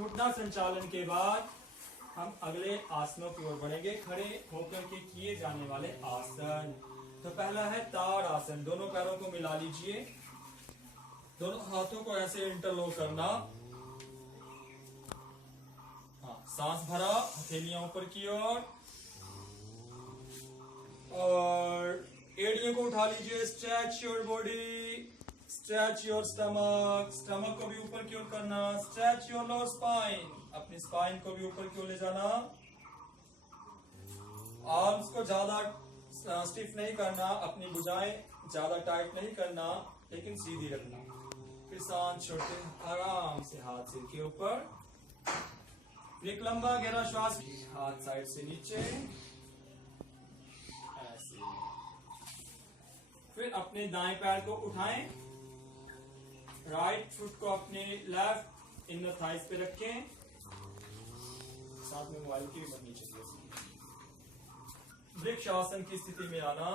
घुटना संचालन के बाद हम अगले आसनों की ओर बढ़ेंगे। खड़े होकर के किए जाने वाले आसन। तो पहला है ताड़ आसन। दोनों पैरों को मिला लीजिए, दोनों हाथों को ऐसे इंटरलॉक करना। हाँ, सांस भरा, हथेलियां ऊपर की ओर और एड़ियों को उठा लीजिए। Stretch your body, stretch your stomach, stomach को भी ऊपर की ओर करना। स्ट्रेच योर लोअर स्पाइन, अपनी स्पाइन को भी ऊपर की ओर ले जाना। आर्म्स को ज्यादा स्टिफ नहीं करना, अपनी भुजाएं ज्यादा टाइट नहीं करना, लेकिन सीधी रखना। फिर सांस छोड़ते आराम से हाथ सिर के ऊपर। एक लंबा गहरा श्वास, हाथ साइड से नीचे ऐसे। फिर अपने दाएं पैर को उठाएं, राइट फुट को अपने लेफ्ट इनर थाइस पे रखें। साथ में मोबाइल की भी बननी चाहिए। वृक्ष आसन की स्थिति में आना।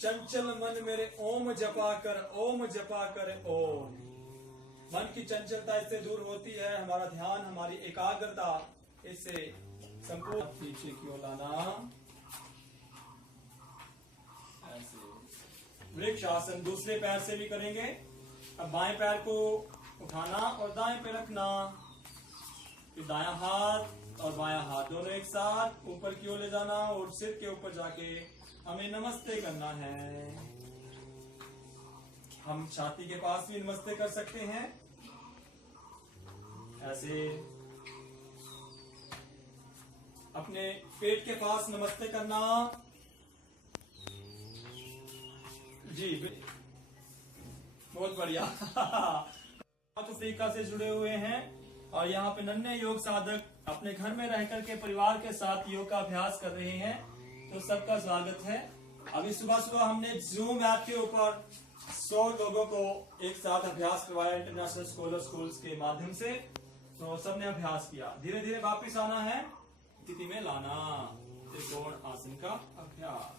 चंचल मन मेरे ओम जपा कर, ओम जपा कर ओम। मन की चंचलता इससे दूर होती है। हमारा ध्यान, हमारी एकाग्रता इससे संपूर्ण पीछे की ओर लाना। ऐसे वृक्ष आसन दूसरे पैर से भी करेंगे। अब बाएं पैर को उठाना और दाएं पे रखना। फिर दायां हाथ और बायां हाथ दोनों एक साथ ऊपर की ओर ले जाना और सिर के ऊपर जाके हमें नमस्ते करना है। हम छाती के पास भी नमस्ते कर सकते हैं ऐसे। अपने पेट के पास नमस्ते करना। जी बहुत बढ़िया। साउथ अफ्रीका से जुड़े हुए हैं और यहाँ पे नन्हे योग साधक अपने घर में रह करके परिवार के साथ योग का अभ्यास कर रहे हैं, तो सबका स्वागत है। अभी सुबह सुबह हमने जूम ऐप के ऊपर 100 लोगों को एक साथ अभ्यास करवाया इंटरनेशनल स्कॉलर स्कूल्स के माध्यम से, तो सबने अभ्यास किया। धीरे धीरे वापस आना है, स्थिति में लाना, त्रिकोण आसन का अभ्यास।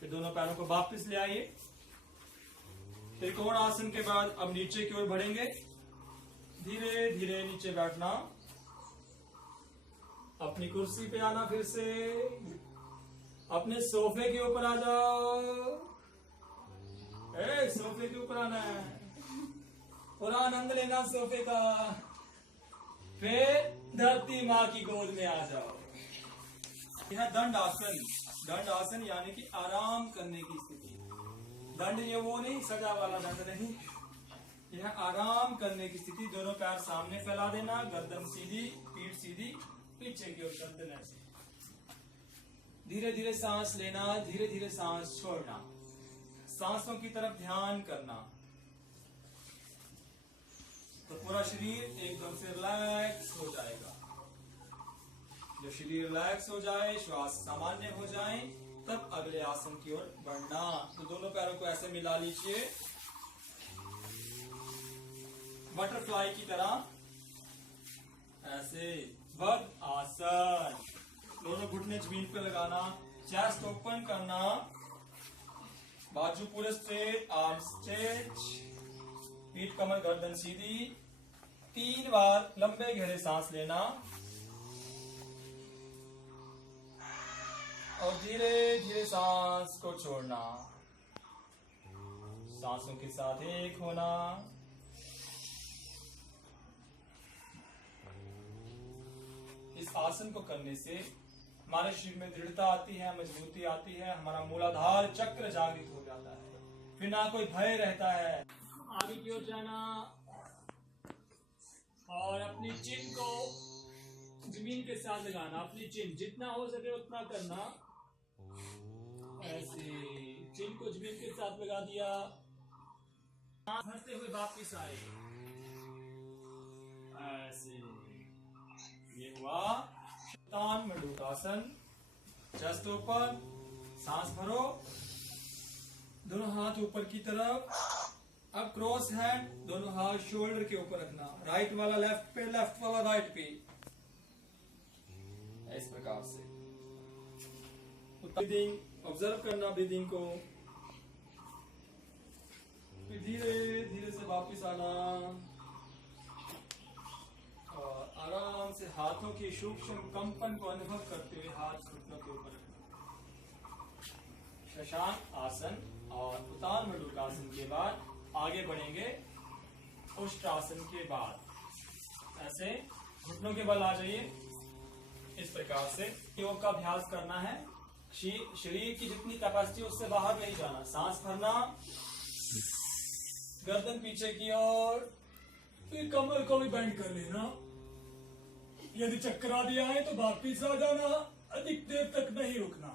फिर दोनों पैरों को वापस ले आइए। त्रिकोण आसन के बाद अब नीचे की ओर बढ़ेंगे। धीरे धीरे नीचे बैठना, अपनी कुर्सी पे आना। फिर से अपने सोफे के ऊपर आ जाओ। सोफे के ऊपर आना है, पूरा आनंद लेना सोफे का। फिर धरती माँ की गोद में आ जाओ। यह दंड आसन। दंड आसन यानी कि आराम करने की स्थिति। दंड ये वो नहीं, सजा वाला दंड नहीं, यह आराम करने की स्थिति। दोनों पैर सामने फैला देना, गर्दन सीधी, पीठ सीधी, पीछे की ओर गर्दन ऐसे। धीरे धीरे सांस लेना, धीरे धीरे सांस छोड़ना। सांसों की तरफ ध्यान करना, तो पूरा शरीर एकदम से रिलैक्स हो जाएगा। जब शरीर रिलैक्स हो जाए, श्वास सामान्य हो जाए, तब अगले आसन की ओर बढ़ना। तो दोनों पैरों को ऐसे मिला लीजिए, बटरफ्लाई की तरह ऐसे। वध आसन। दोनों घुटने जमीन पे लगाना, चेस्ट ओपन करना, बाजू पूरे स्ट्रेट, आर्म स्ट्रेच, पीठ कमर गर्दन सीधी। 3 बार लंबे गहरे सांस लेना और धीरे धीरे सांस को छोड़ना। सांसों के साथ एक होना। इस आसन को करने से हमारे शरीर में दृढ़ता आती है, मजबूती आती है, हमारा मूलाधार चक्र जागृत हो जाता है, फिर ना कोई भय रहता है। आगे की ओर जाना और अपनी चिन को जमीन के साथ लगाना। अपनी चिन जितना हो सके उतना करना। ऐसे चिन को जमीन के साथ लगा दिया, भरते हुए वापिस आए ऐसे। ये हुआ तान मंडूकासन। चेस्ट ओपन, सांस भरो, दोनों हाथ ऊपर की तरफ। अब क्रॉस हैंड, दोनों हाथ शोल्डर के ऊपर रखना। राइट वाला लेफ्ट पे, लेफ्ट वाला राइट पे, इस प्रकार से। ब्रीदिंग ऑब्जर्व करना, ब्रीदिंग को। फिर धीरे धीरे से वापस के सूक्ष्म कंपन को अनुभव करते हुए हाथ घुटनों के ऊपर रखना। शशांक आसन और उतान मंडूकासन के बाद आगे बढ़ेंगे उष्ट्रासन के बाद। ऐसे घुटनों के बल आ जाइए। इस प्रकार से योग का अभ्यास करना है। शरीर की जितनी कैपेसिटी उससे बाहर नहीं जाना। सांस भरना, गर्दन पीछे की ओर, फिर कमर को भी बेंड कर लेना। यदि चक्कर आदि आए तो वापिस आ जाना, अधिक देर तक नहीं रुकना।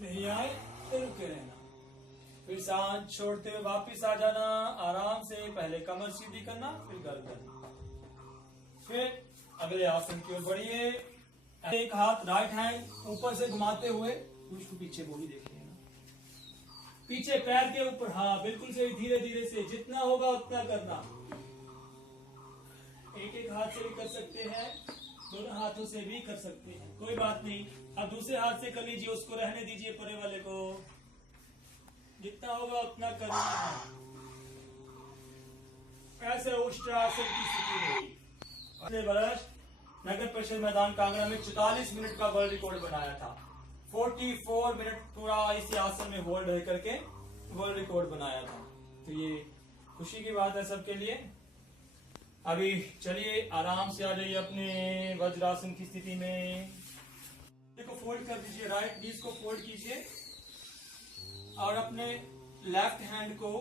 नहीं आए तो रुके रहना। फिर सांस छोड़ते हुए वापिस आ जाना आराम से। पहले कमर सीधी करना, फिर गर्दन। फिर अगले आसन की ओर बढ़िए। एक हाथ राइट हैंड ऊपर से घुमाते हुए उसको पीछे, वो भी देखिए ना, पीछे पैर के ऊपर। हाँ बिल्कुल से धीरे धीरे से जितना होगा उतना करना। एक एक हाथ से भी कर सकते हैं, दोनों हाथों से भी कर सकते हैं, कोई बात नहीं। अब दूसरे हाथ से कर लीजिए, उसको रहने दीजिए परे वाले को। जितना होगा उतना करना है। ऐसे उष्ट्रासन की स्थिति में अगले वर्ष नगर परिषद मैदान कांगड़ा में 44 मिनट का वर्ल्ड रिकॉर्ड बनाया था। 44 मिनट पूरा इसी आसन में होल्ड रह करके वर्ल्ड रिकॉर्ड बनाया था। तो ये खुशी की बात है सबके लिए। अभी चलिए आराम से आ जाइए अपने वज्रासन की स्थिति में। देखो फोल्ड कर दीजिए, राइट नीज को फोल्ड कीजिए और अपने लेफ्ट हैंड को,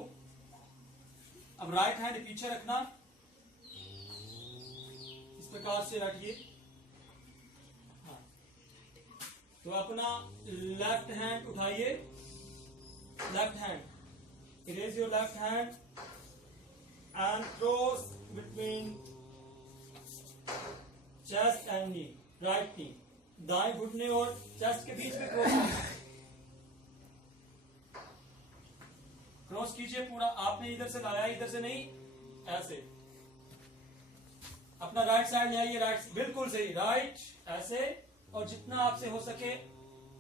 अब राइट हैंड पीछे रखना, इस प्रकार से रखिए। हाँ। तो अपना लेफ्ट हैंड उठाइए, left hand, erase your left hand and cross between chest and knee, right knee. दाएं घुटने और चेस्ट के बीच में क्रॉस कीजिए पूरा। आपने इधर से लाया, इधर से नहीं, ऐसे। अपना राइट साइड ले आइए, राइट बिल्कुल सही, राइट ऐसे। और जितना आपसे हो सके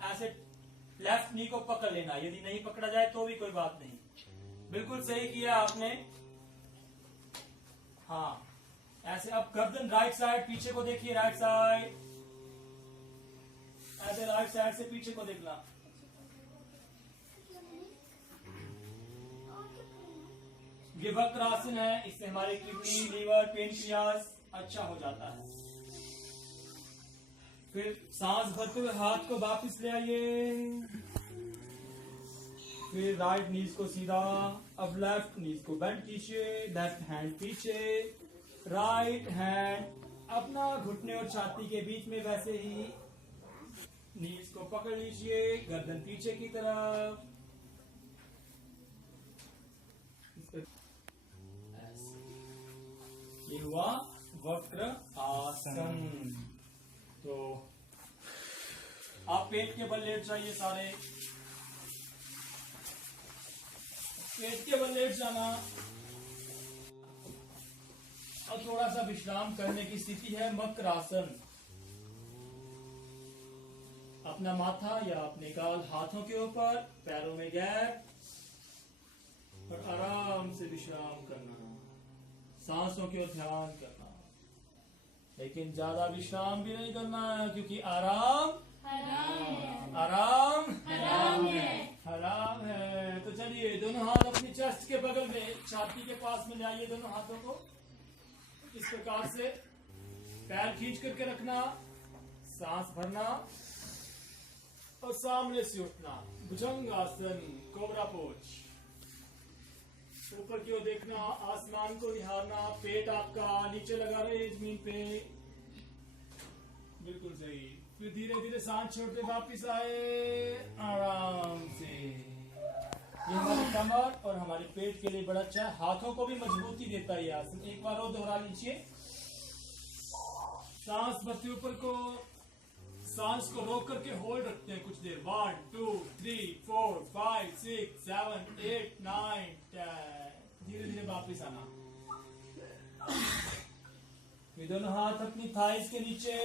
ऐसे लेफ्ट नी को पकड़ लेना। यदि नहीं पकड़ा जाए तो भी कोई बात नहीं, बिल्कुल सही किया आपने। हाँ ऐसे। अब गर्दन राइट साइड, पीछे को देखिए, राइट साइड ऐसे, राइट साइड से पीछे को देखना। ये वक्रासन है, इससे हमारे किडनी, लीवर, पेनक्रियास अच्छा हो जाता है। फिर सांस भरते हुए हाथ को वापस ले आइए। फिर राइट नीज को सीधा, अब लेफ्ट नीज को बेंड कीजिए, लेफ्ट हैंड पीछे, राइट हैंड अपना घुटने और छाती के बीच में वैसे ही नीज को पकड़ लीजिए, गर्दन पीछे की तरफ। ये हुआ वक्र आसन। तो आप पेट के बल लेट जाइए सारे, पेट के बल लेट जाना। अब थोड़ा सा विश्राम करने की स्थिति है मकरासन। अपना माथा या अपने गाल हाथों के ऊपर, पैरों में गैप, और आराम से विश्राम करना। सांसों की ओर ध्यान करना, लेकिन ज्यादा विश्राम भी नहीं करना है, क्योंकि आराम आराम हराम है। तो चलिए दोनों हाथ अपनी चेस्ट के बगल में, छाती के पास में ले आइए दोनों हाथों को। इस प्रकार से पैर खींच करके रखना, सांस भरना और सामने से उठना। भुजंगासन, कोबरा पोज। ऊपर की ओर देखना, आसमान को निहारना, पेट आपका नीचे लगा रहे जमीन पे, बिल्कुल सही। फिर धीरे धीरे सांस छोड़ते वापिस आए आराम से। ये हमारे कमर और हमारे पेट के लिए बड़ा अच्छा है, हाथों को भी मजबूती देता है ये आसन। एक बार और दोहरा लीजिए। सांस भरते ऊपर को, सांस को रोक करके होल्ड रखते हैं कुछ देर। 1 2 3 4 5 6 7 8 9 10। धीरे धीरे वापिस आना। ये दोनों हाथ अपनी थाइस के नीचे,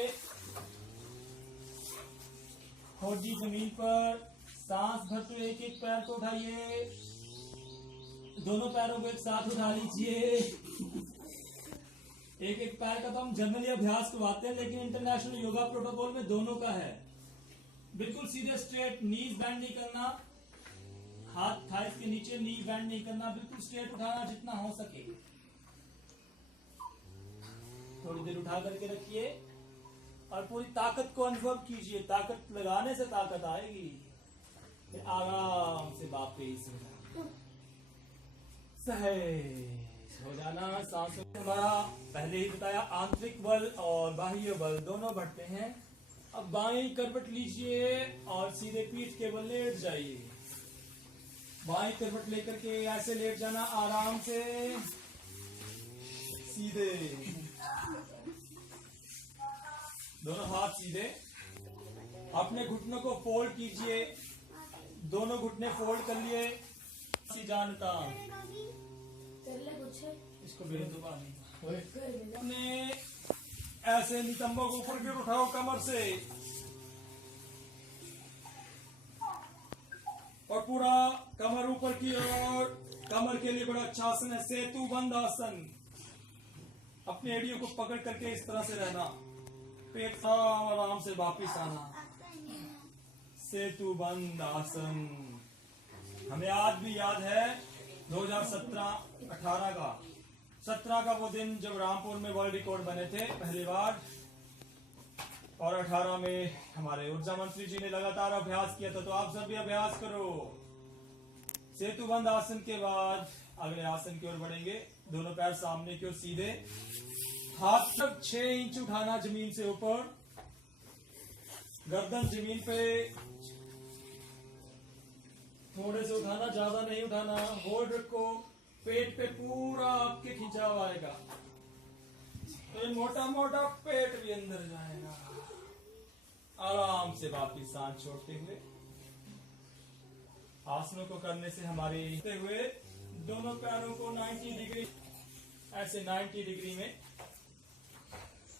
हड्डी जमीन पर। सांस भरते हुए एक एक पैर को उठाइए, दोनों पैरों को एक साथ उठा लीजिए। एक एक पैर का तो हम जनरली अभ्यास करवाते हैं, लेकिन इंटरनेशनल योगा प्रोटोकॉल में दोनों का है। बिल्कुल सीधे स्ट्रेट, नीज बैंड नहीं करना, हाथ थाइस के नीचे नी बैंड नहीं करना, बिल्कुल स्ट्रेट उठाना जितना हो सके। थोड़ी देर उठा करके रखिए और पूरी ताकत को अनुभव कीजिए। ताकत लगाने से ताकत आएगी। फिर आराम से वापस सहज हो जाना। सांसों हमारा पहले ही बताया आंतरिक बल और बाह्य बल दोनों बढ़ते हैं। अब बाईं करवट लीजिए और सीधे पीठ के बल लेट जाइए। बाईं करवट लेकर के ऐसे लेट जाना आराम से, सीधे, दोनों हाथ सीधे। अपने घुटनों को फोल्ड कीजिए, दोनों घुटने फोल्ड कर लिए। जानता इसको अपने ऐसे नितंबों को ऊपर गिर उठाओ कमर से और पूरा कमर ऊपर की ओर। कमर के लिए बड़ा अच्छा आसन है सेतु बंद आसन। अपनी एड़ियों को पकड़ करके इस तरह से रहना, पेट आराम से वापिस आना। सेतु बंद आसन हमें आज भी याद है 2017-18 का 17 का वो दिन जब रामपुर में वर्ल्ड रिकॉर्ड बने थे पहली बार, और 18 में हमारे ऊर्जा मंत्री जी ने लगातार अभ्यास किया था। तो आप सब भी अभ्यास करो। सेतु बंद आसन के बाद अगले आसन की ओर बढ़ेंगे। दोनों पैर सामने की ओर सीधे, हाथ तक 6 इंच उठाना जमीन से ऊपर, गर्दन जमीन पे थोड़े से उठाना, ज्यादा नहीं उठाना। होल्ड रखो, पेट पे पूरा आपके खिंचाव आएगा तो ये मोटा मोटा पेट भी अंदर जाएगा। आराम से वापिस सांस छोड़ते हुए आसनों को करने से हमारे हुए दोनों पैरों को 90 डिग्री, ऐसे 90 डिग्री में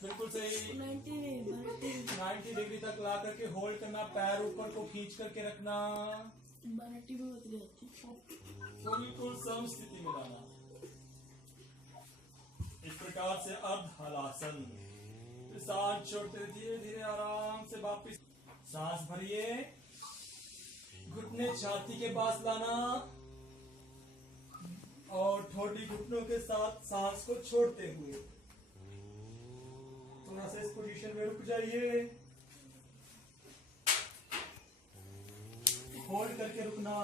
बिल्कुल सही 90 डिग्री तक ला करके होल्ड करना। पैर ऊपर को खींच करके रखना, बिल्कुल सम स्थिति में लाना। इस प्रकार से अर्ध हलासन। सांस छोड़ते धीरे धीरे आराम से वापस सांस भरिए। घुटने छाती के पास लाना और ठोडी घुटनों के साथ सांस को छोड़ते हुए थोड़ा सा इस पोजीशन में रुक जाइए। होल्ड करके रुकना,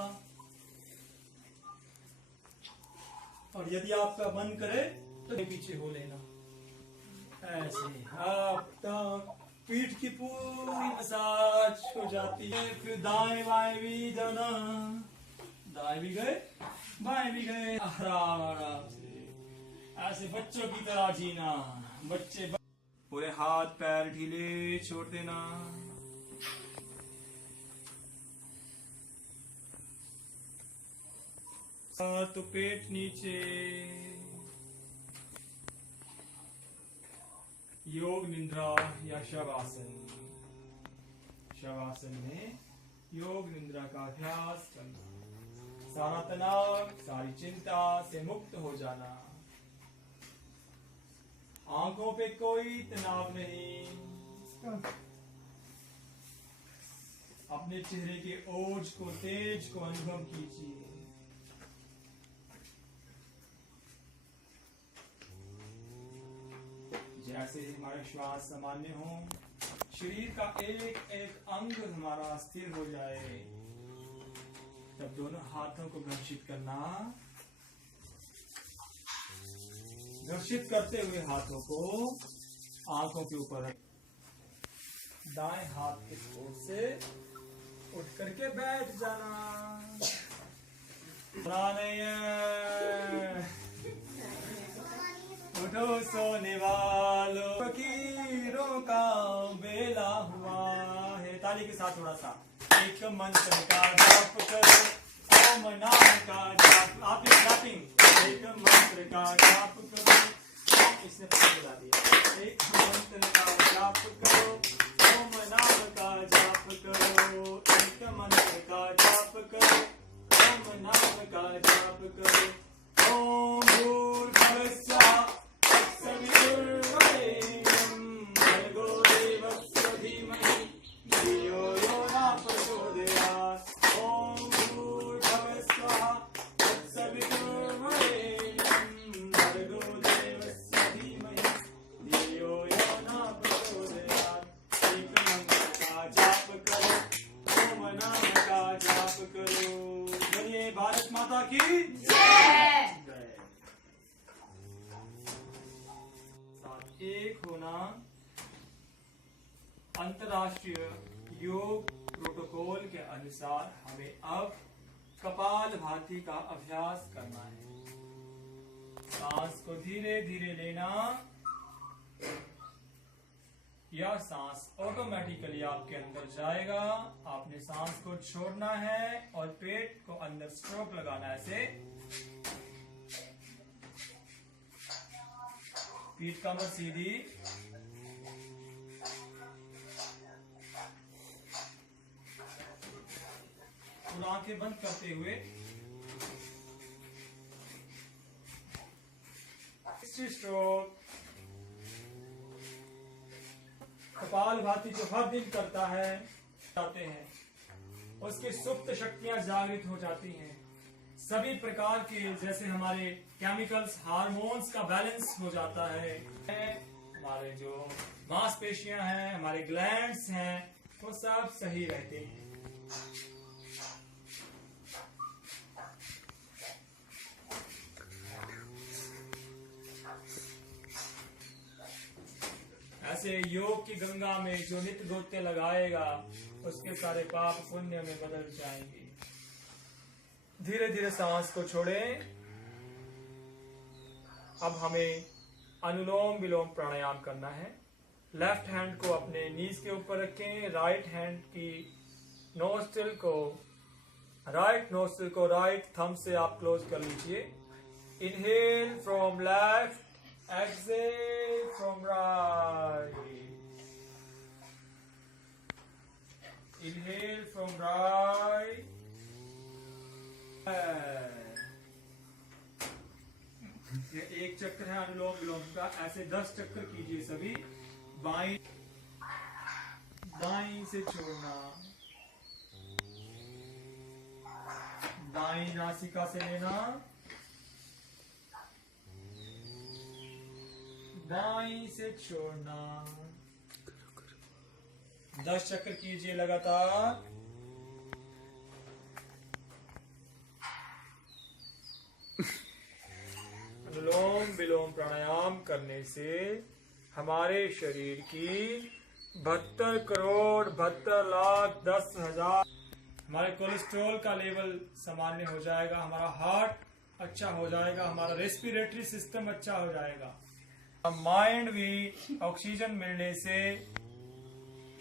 और यदि आपका मन करे तो पीछे हो लेना। ऐसे आपका पीठ की पूरी मसाज हो जाती है। फिर दाएं बाएं भी जाना, दाएं भी गए बाएं भी गए, आराम आराम से ऐसे बच्चों की तरह जीना। बच्चे पूरे हाथ पैर ढीले छोड़ देना। तो पेट नीचे। योग निद्रा या शवासन। शवासन में योग निद्रा का अभ्यास करना, सारा तनाव सारी चिंता से मुक्त हो जाना। आंखों पे कोई तनाव नहीं। अपने चेहरे के ओज को, तेज को अनुभव कीजिए। जैसे हमारे श्वास सामान्य हो, शरीर का एक एक अंग हमारा स्थिर हो जाए, तब दोनों हाथों को घर्षित करना। घर्षित करते हुए हाथों को आंखों के ऊपर रख, दाएं हाथ के ओर से उठ करके बैठ जाना। उठो सोने वालों, फकीरों का बेला हुआ है। ताली के साथ थोड़ा सा एक मंत्र का जाप करो, ओम नाम का जाप। आप क्लैपिंग। एक मंत्र का जाप करो, इसने बता दिया। एक मंत्र का जाप करो, ओम नाम का जाप करो। एक मंत्र का जाप करो, ओम नाम का जाप करो। ओम भूर्भुवः स्वः तत्सवितुर्वरेण्यं अंतरराष्ट्रीय योग प्रोटोकॉल के अनुसार हमें अब कपालभाति का अभ्यास करना है। सांस को धीरे धीरे लेना। यह सांस ऑटोमेटिकली आपके अंदर जाएगा। आपने सांस को छोड़ना है और पेट को अंदर स्ट्रोक लगाना है। ऐसे पीठ कमर सीधी। और आंखें बंद करते हुए स्ट्रोक। कपालभाति जो हर दिन करता है जाते हैं, उसकी सुप्त शक्तियां जागृत हो जाती हैं। सभी प्रकार के जैसे हमारे केमिकल्स, हार्मोन्स का बैलेंस हो जाता है। हमारे जो मांसपेशियां हैं, हमारे ग्लैंड्स हैं, वो सब सही रहते हैं। ऐसे योग की गंगा में जो नित्य गोते लगाएगा, उसके सारे पाप पुण्य में बदल जाएंगे। धीरे धीरे सांस को छोड़ें। अब हमें अनुलोम विलोम प्राणायाम करना है। लेफ्ट हैंड को अपने नीज के ऊपर रखें। राइट हैंड की राइट नोस्ट्रिल को राइट थंब से आप क्लोज कर लीजिए। Inhale from left, exhale from right. Inhale from right. ये एक चक्कर है अनुलोम विलोम का। ऐसे 10 चक्कर कीजिए सभी। दाईं से छोड़ना, दाईं नासिका से लेना, दाईं से छोड़ना। 10 चक्कर कीजिए लगातार। अनुलोम विलोम प्राणायाम करने से हमारे शरीर की 72 करोड़ 72 लाख 10,000 हमारे कोलेस्ट्रॉल का लेवल सामान्य हो जाएगा। हमारा हार्ट अच्छा हो जाएगा। हमारा रेस्पिरेटरी सिस्टम अच्छा हो जाएगा। माइंड भी ऑक्सीजन मिलने से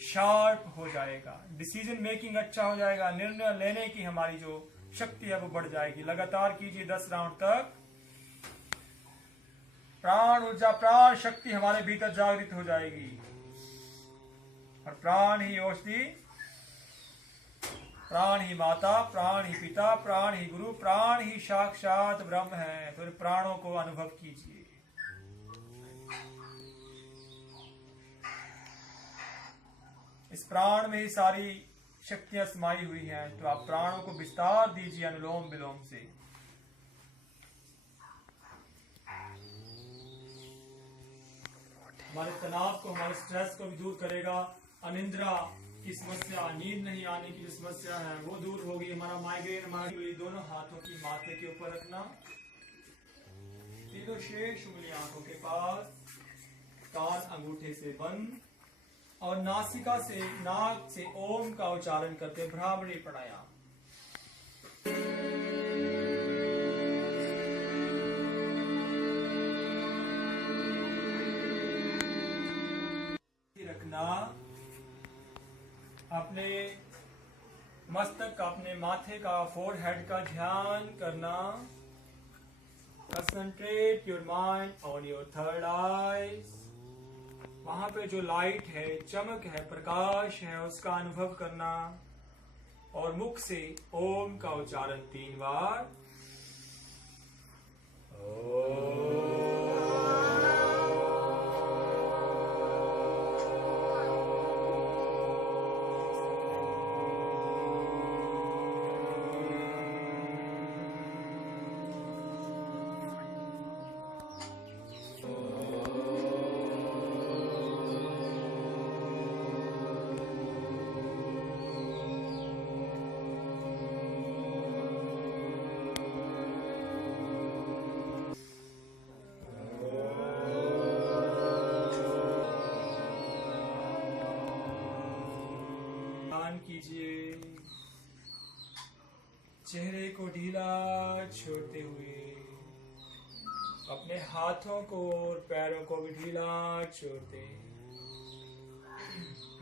शार्प हो जाएगा। डिसीजन मेकिंग अच्छा हो जाएगा। निर्णय लेने की हमारी जो शक्ति है वो बढ़ जाएगी। लगातार कीजिए 10 राउंड तक। प्राण ऊर्जा, प्राण शक्ति हमारे भीतर जागृत हो जाएगी। और प्राण ही औषधि, प्राण ही माता, प्राण ही पिता, प्राण ही गुरु, प्राण ही साक्षात ब्रह्म है। तो प्राणों को अनुभव कीजिए। इस प्राण में ही सारी शक्तियां समाई हुई हैं। तो आप प्राणों को विस्तार दीजिए अनुलोम विलोम से। हमारे तनाव को, हमारे स्ट्रेस को भी दूर करेगा। अनिद्रा की समस्या, नींद नहीं आने की जो समस्या है वो दूर होगी। हमारा माइग्रेन, हमारी दोनों हाथों की माथे के ऊपर रखना। तीनों शेष उंगली आंखों के पास, कान अंगूठे से बंद और नासिका से, नाक से ओम का उच्चारण करते भ्रामरी प्राणायाम। रखना। अपने मस्तक का, अपने माथे का, फोरहेड का ध्यान करना। Concentrate your mind on your third eyes. वहां पे जो लाइट है, चमक है, प्रकाश है, उसका अनुभव करना। और मुख से ओम का उच्चारण 3 बार। चेहरे को ढीला छोड़ते हुए अपने हाथों को और पैरों को भी ढीला छोड़ते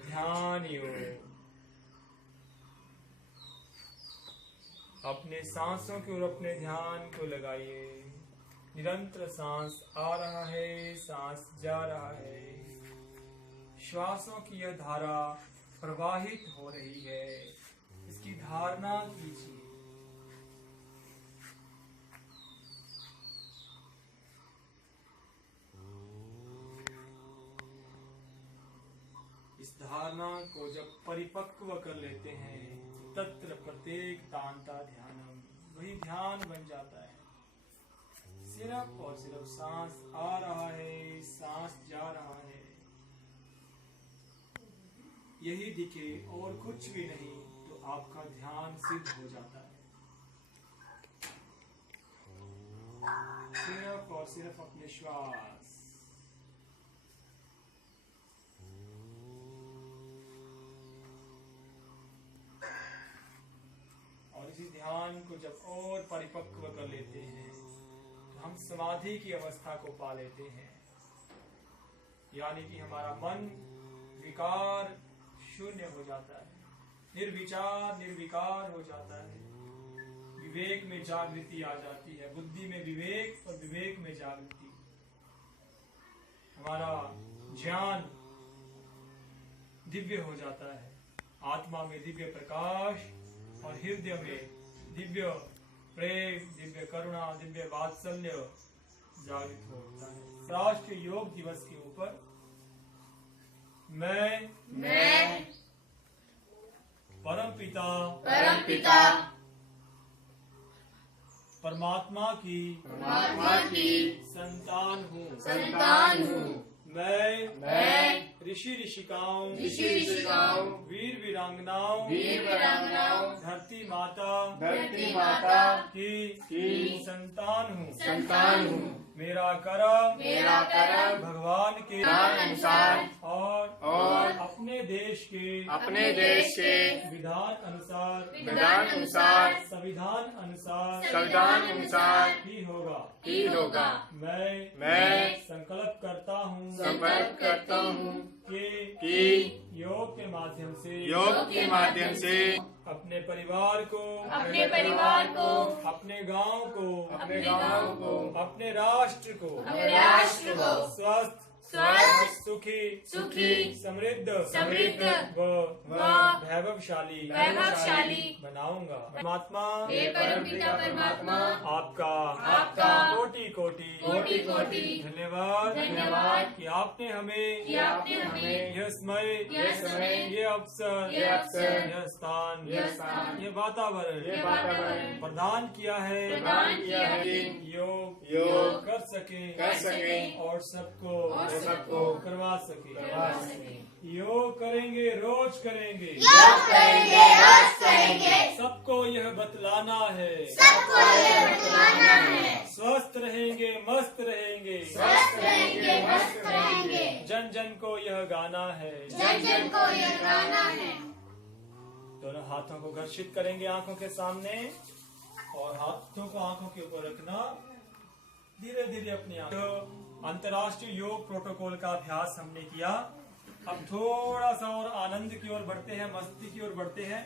ध्यान योग। अपने सांसों की ओर अपने ध्यान को लगाइए। निरंतर सांस आ रहा है, सांस जा रहा है। श्वासों की यह धारा प्रवाहित हो रही है, इसकी धारणा कीजिए। इस धारणा को जब परिपक्व कर लेते हैं, तत्र प्रत्येक तांता ध्यानम, वही ध्यान बन जाता है। सिर्फ और सिर्फ सांस आ रहा है, सांस जा रहा है, यही दिखे और कुछ भी नहीं, तो आपका ध्यान सिद्ध हो जाता है। सिर्फ और सिर्फ अपने श्वास, और इसी ध्यान को जब और परिपक्व कर लेते हैं, तो हम समाधि की अवस्था को पा लेते हैं। यानी कि हमारा मन विकार शून्य हो जाता है, निर्विचार निर्विकार हो जाता है। विवेक में जागृति आ जाती है, बुद्धि में विवेक और विवेक में जागृति। हमारा ज्ञान दिव्य हो जाता है, आत्मा में दिव्य प्रकाश और हृदय में दिव्य प्रेम, दिव्य करुणा, दिव्य वात्सल्य जागृत होता है। राष्ट्रीय योग दिवस के ऊपर मैं परमपिता परमात्मा की संतान हूँ। मैं ऋषि ऋषिकाओं वीर वीरांगनाओं धरती माता की संतान हूँ। मेरा कर्म भगवान के अनुसार और अपने देश के विधान अनुसार संविधान अनुसार ही होगा। मैं संकल्प करता हूँ कि योग के माध्यम से अपने परिवार को, अपने गांव को, अपने राष्ट्र को स्वस्थ सुखी समृद्ध व वैभवशाली बनाऊंगा। परमात्मा आपका कोटि धन्यवाद कि आपने हमें यह समय, ये अवसर, यह स्थान, ये वातावरण प्रदान किया है योग कर सके और सबको करवा सके। योग करेंगे, रोज करेंगे, सबको यह बतलाना है। स्वस्थ रहेंगे, मस्त रहेंगे, जन जन को यह गाना है। दोनों हाथों को घर्षित करेंगे आंखों के सामने और हाथों को आंखों के ऊपर रखना। धीरे धीरे अपनी आंखों। अंतर्राष्ट्रीय योग प्रोटोकॉल का अभ्यास हमने किया। अब थोड़ा सा और आनंद की ओर बढ़ते हैं, मस्ती की ओर बढ़ते हैं।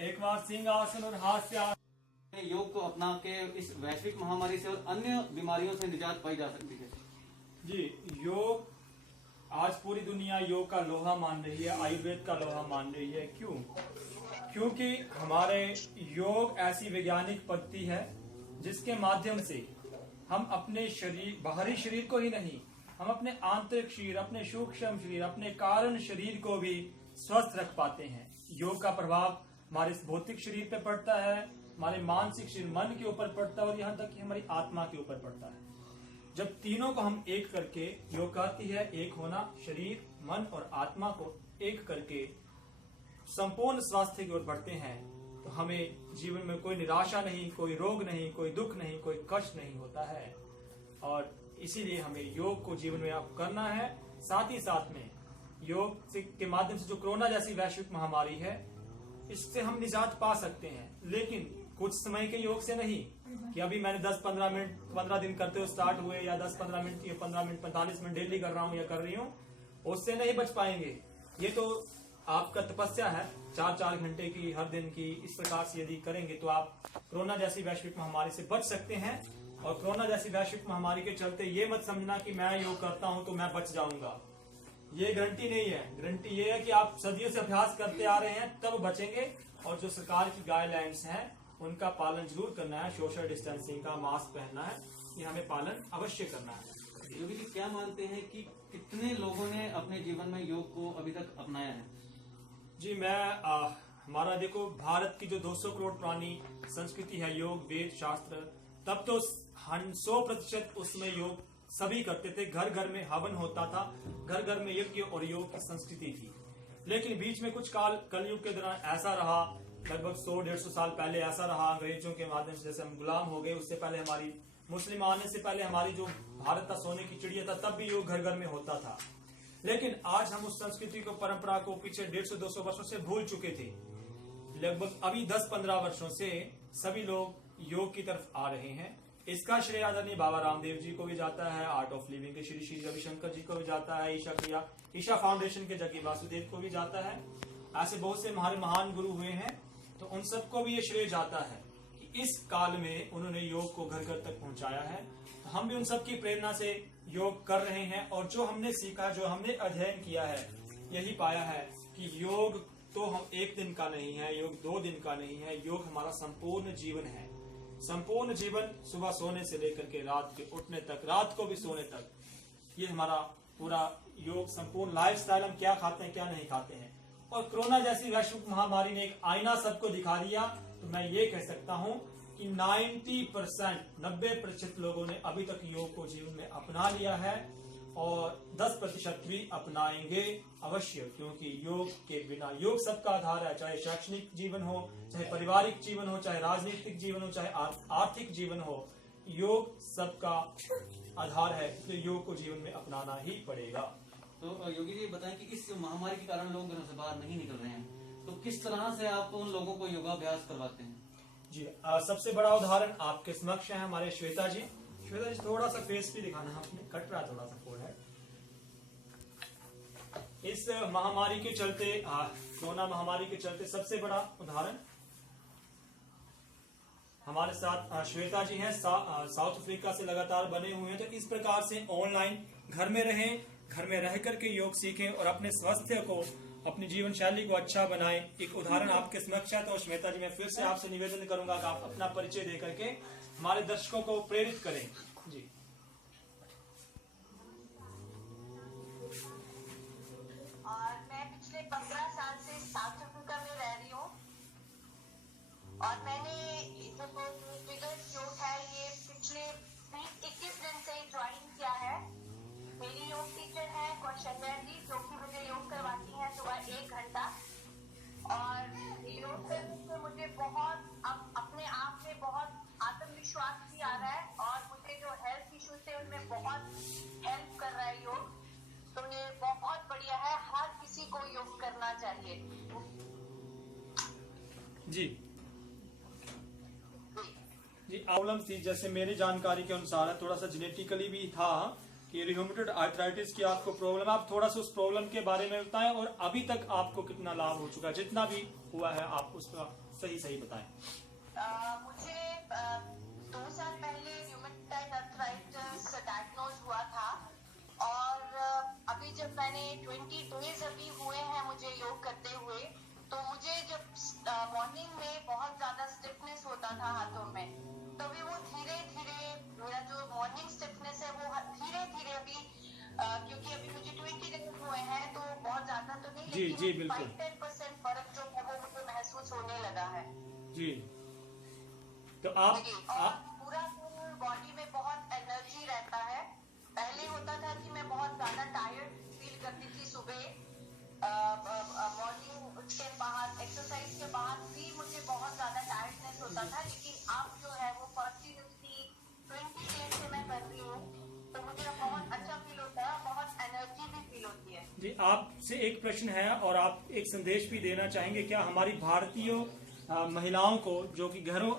एक बार सिंहासन और हास्य आसन। योग को अपना के इस वैश्विक महामारी से और अन्य बीमारियों से निजात पाई जा सकती है। जी, योग आज पूरी दुनिया योग का लोहा मान रही है, आयुर्वेद का लोहा मान रही है। क्यों? क्योंकि हमारे योग ऐसी वैज्ञानिक पद्धति है जिसके माध्यम से हम अपने शरीर, बाहरी शरीर को ही नहीं, हम अपने आंतरिक शरीर, अपने सूक्ष्म शरीर, अपने कारण शरीर को भी स्वस्थ रख पाते हैं। योग का प्रभाव हमारे भौतिक शरीर पे पड़ता है, हमारे मानसिक शरीर, मन के ऊपर पड़ता है और यहाँ तक कि हमारी आत्मा के ऊपर पड़ता है। जब तीनों को हम एक करके, योग कहती है एक होना, शरीर, मन और आत्मा को एक करके संपूर्ण स्वास्थ्य की ओर बढ़ते हैं, तो हमें जीवन में कोई निराशा नहीं, कोई रोग नहीं, कोई दुख नहीं, कोई कष्ट नहीं होता है। और इसीलिए हमें योग को जीवन में अब करना है। साथ ही साथ में योग के माध्यम से जो कोरोना जैसी वैश्विक महामारी है, इससे हम निजात पा सकते हैं। लेकिन कुछ समय के योग से नहीं कि अभी मैंने 10-15 मिनट 15 दिन करते हुए स्टार्ट हुए, या 10-15 मिनट या 15 मिनट 45 मिनट डेली कर रहा हूँ या कर रही हूँ, उससे नहीं बच पाएंगे। ये तो आपका तपस्या है 4-4 घंटे की हर दिन की। इस प्रकार से यदि करेंगे तो आप कोरोना जैसी वैश्विक महामारी से बच सकते हैं। और कोरोना जैसी वैश्विक महामारी के चलते ये मत समझना कि मैं योग करता हूं तो मैं बच जाऊंगा, ये गारंटी नहीं है। गारंटी ये है कि आप सदियों से अभ्यास करते आ रहे हैं तब बचेंगे। और जो सरकार की गाइडलाइंस हैं उनका पालन जरूर करना है। सोशल डिस्टेंसिंग का, मास्क पहनना है, ये हमें पालन अवश्य करना है। योगी जी क्या मानते हैं कि कितने लोगों ने अपने जीवन में योग को अभी तक अपनाया है? जी हमारा देखो, भारत की जो 200 करोड़ पुरानी संस्कृति है, योग, वेद, शास्त्र, तब तो 100% उसमें योग सभी करते थे। घर घर में हवन होता था, घर घर में यज्ञ और योग की संस्कृति थी। लेकिन बीच में कुछ कलयुग के दौरान ऐसा रहा, लगभग 100-150 साल पहले ऐसा रहा, अंग्रेजों के माध्यम से जैसे हम गुलाम हो गए, उससे पहले हमारी मुस्लिम आने से पहले हमारी जो भारत का सोने की चिड़िया था, तब भी योग घर घर में होता था। लेकिन आज हम उस संस्कृति को, परंपरा को पीछे 150-200 वर्षों से भूल चुके थे। लगभग अभी 10-15 वर्षों से सभी लोग योग की तरफ आ रहे हैं। इसका श्रेय आदरणीय बाबा रामदेव जी को भी जाता है, आर्ट ऑफ लिविंग के श्री श्री रविशंकर जी को भी जाता है, ईशा फाउंडेशन के जग्गी वासुदेव को भी जाता है। ऐसे बहुत से हमारे महान गुरु हुए हैं, तो उन सबको भी ये श्रेय जाता है कि इस काल में उन्होंने योग को घर घर तक पहुंचाया है। तो हम भी उन सबकी प्रेरणा से योग कर रहे हैं। और जो हमने सीखा, जो हमने अध्ययन किया है, यही पाया है कि योग तो हम एक दिन का नहीं है, योग 2 दिन का नहीं है, योग हमारा संपूर्ण जीवन है। संपूर्ण जीवन, सुबह सोने से लेकर के रात के उठने तक, रात को भी सोने तक, ये हमारा पूरा योग, संपूर्ण लाइफस्टाइल, हम क्या खाते हैं क्या नहीं खाते हैं। और कोरोना जैसी वैश्विक महामारी ने एक आईना सबको दिखा दिया। तो मैं ये कह सकता हूं कि 90% लोगों ने अभी तक योग को जीवन में अपना लिया है, और 10% भी अपनाएंगे अवश्य। क्योंकि योग के बिना, योग सबका आधार है, चाहे शैक्षणिक जीवन हो, चाहे पारिवारिक जीवन हो, चाहे राजनीतिक जीवन हो, चाहे आर्थिक जीवन हो, योग सबका आधार है। तो योग को जीवन में अपनाना ही पड़ेगा। तो योगी जी बताएं कि इस महामारी के कारण लोग घरों से बाहर नहीं निकल रहे हैं, तो किस तरह से आप उन लोगों को योगाभ्यास करवाते हैं? जी सबसे बड़ा उदाहरण आपके समक्ष है हमारे श्वेता जी। श्वेता जी, थोड़ा सा फेस भी दिखाना, आपने कट रहा थोड़ा सा फोरहेड। इस महामारी के चलते, कोरोना महामारी के चलते सबसे बड़ा उदाहरण हमारे साथ श्वेता जी हैं, साउथ अफ्रीका से लगातार बने हुए हैं। तो इस प्रकार से ऑनलाइन घर में रहें, घर में रह करके योग सीखें और अपने स्वास्थ्य को, अपनी जीवन शैली को अच्छा बनाएं। एक उदाहरण आपके समक्ष है। तो श्वेता जी, मैं फिर से आपसे निवेदन करूंगा कि आप अपना परिचय दे करके हमारे दर्शकों को प्रेरित करें। जी। और मैं पिछले 15 साल से साउथ अफ्रीका में रह रही हूँ, और मैंने योग है ये पिछले 20-21 दिन से ज्वाइन किया है। मेरी योग टीचर है कौशल्या जी, जो कि मुझे योग करवाती हैं सुबह 1 घंटा। और योग करने से मुझे बहुत, अब अपने आप में बहुत आत्मविश्वास भी आ रहा है, और मुझे जो हेल्थ इश्यूज थे उनमें बहुत हेल्प कर रहा है योग। तो ये बहुत बढ़िया है, हर किसी को योग करना चाहिए। जी जी, प्रॉब्लम थी, जैसे मेरी जानकारी के अनुसार थोड़ा सा जेनेटिकली भी था कि रिह्यूमेटॉइड आर्थराइटिस की आपको प्रॉब्लम है। आप थोड़ा सा उस प्रॉब्लम के बारे में बताएं, और अभी तक आपको कितना लाभ हो चुका है, जितना भी हुआ है आप उसका सही बताएं। मुझे 2 साल पहले रिह्यूमेटॉइड आर्थराइटिस डायग्नोज हुआ था, और अभी जब मैंने 20 डेज अभी हुए हैं मुझे योग करते हुए, तो मुझे जब मॉर्निंग में बहुत ज्यादा स्टिफनेस होता था हाथों में, तभी वो धीरे धीरे मेरा जो मॉर्निंग स्टिफनेस है वो धीरे धीरे अभी, क्योंकि अभी मुझे 20 दिन हुए हैं तो बहुत ज्यादा तो नहीं, जी, जी, लेकिन बिल्कुल। 5-10% फर्क जो है वो मुझे महसूस होने लगा है। जी, तो आप पूरा बॉडी में बहुत एनर्जी रहता है। पहले होता था कि मैं बहुत ज्यादा टायर्ड फील करती थी सुबह, मॉर्निंग के बाद, एक्सरसाइज के बाद भी मुझे बहुत ज्यादा टायर्डनेस होता था। लेकिन अब जो है वो 20 डेज से मैं कर रही हूँ, तो मुझे बहुत अच्छा फील होता है, बहुत एनर्जी भी फील होती है। जी, आपसे एक प्रश्न है और आप एक संदेश भी देना चाहेंगे क्या हमारी भारतीय महिलाओं को जो कि घरों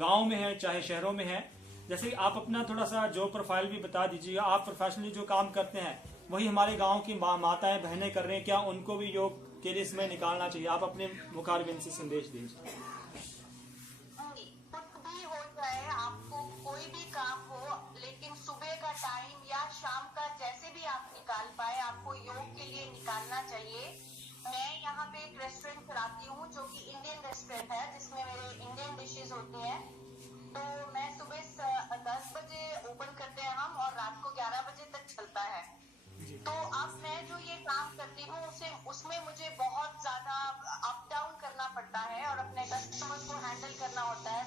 गांव में है चाहे शहरों में है, जैसे आप अपना थोड़ा सा जो प्रोफाइल भी बता दीजिएगा। आप प्रोफेशनली जो काम करते हैं वही हमारे गांव की माताएं बहनें कर रहे हैं, क्या उनको भी योग के लिए समय निकालना चाहिए? आप अपने मुखारबिंद से संदेश दीजिए। कुछ भी हो जाए, आपको कोई भी काम हो, लेकिन सुबह का टाइम या शाम का जैसे भी आप निकाल पाए, आपको योग के लिए निकालना चाहिए। मैं यहाँ पे एक रेस्टोरेंट चलाती हूँ जो कि इंडियन रेस्टोरेंट है, जिसमें मेरे इंडियन डिशेज होती हैं। तो मैं सुबह 10 बजे ओपन करते हैं हम, और रात को 11 बजे तक चलता है। तो अब मैं जो ये काम करती हूँ उसमें मुझे बहुत ज्यादा अप डाउन करना पड़ता है और अपने कस्टमर को हैंडल करना होता है।